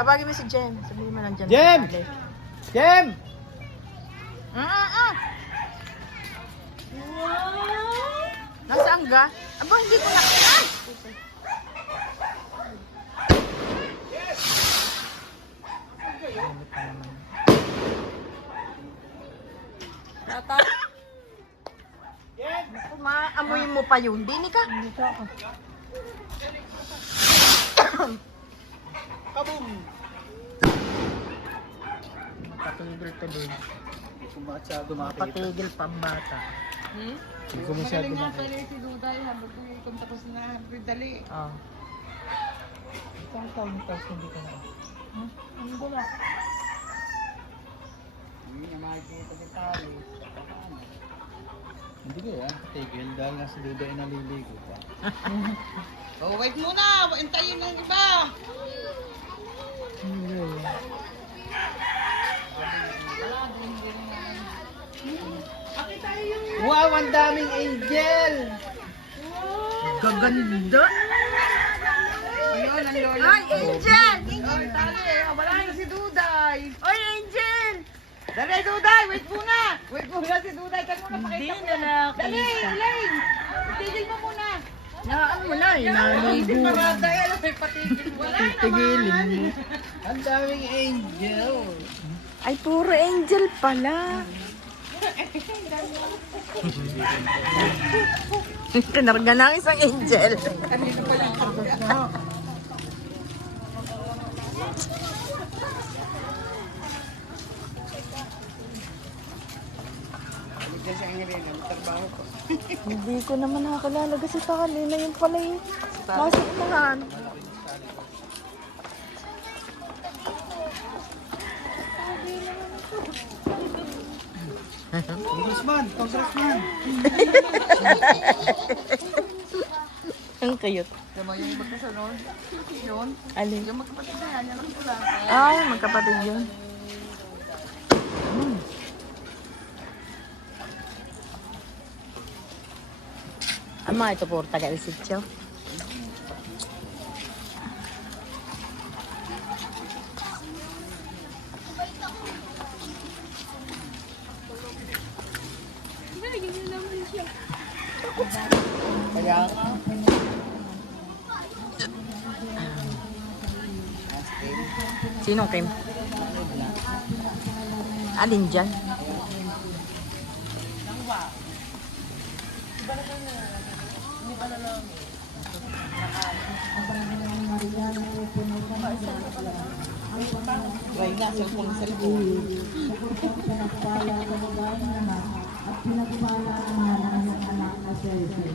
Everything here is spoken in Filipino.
Tabagin mo si Jem. Sabihin mo lang dyan. Jem! Jem! Nasaan ka? Aba, hindi ko na... Ay! Tata. Naku, maamoy mo pa yun. Dini ka. Dito ako. Kaboom! Patigil to doon. Kung masyado makakita. Patigil pang bata. Hindi ko masyado makakita. Si Duday, habang kung tapos na, dali. Oh. Isang taon tapos hindi ka na. Ano ba? Hindi niya makikita si Tali. Hindi ko yan. Tigil dahil nasa duda ay naliligo pa. Oh, wait muna! Hintayin ng iba! Wow, ang daming angel! Gaganda! Ayun, ang lola. Ay, Angel! Ay, Tali, wala na si Duday. Oy, Angel! Dali, Duday, wait muna! Wait muna si Duday, kan muna pakita ko. Dali, Elaine! Itigil mo muna. Naan mo na, Isip naligo. parada, alam may patigil. Wala Tigilin mo. Ang daming angel! Ay, puro Angel pala. Kinarga na ang isang Angel. Kanino pa yung karga? Bigyan sa inyo rin, trabaho ko. Hindi ko naman nakakalala kasi sa kanina yung pala yung nasa unahan. Congressman! Congressman! Ang cute. Diba yung magkasunod? Yun? Alin? Yung magkapatid na yan, yan ang pula. Ay, magkapatid yun. Ama, ito po taga El Sitio. Kaya nga. Sinong Kim? Alin dyan? Try na, cellphone, cellphone. At pinagpala naman ang anak na selfie.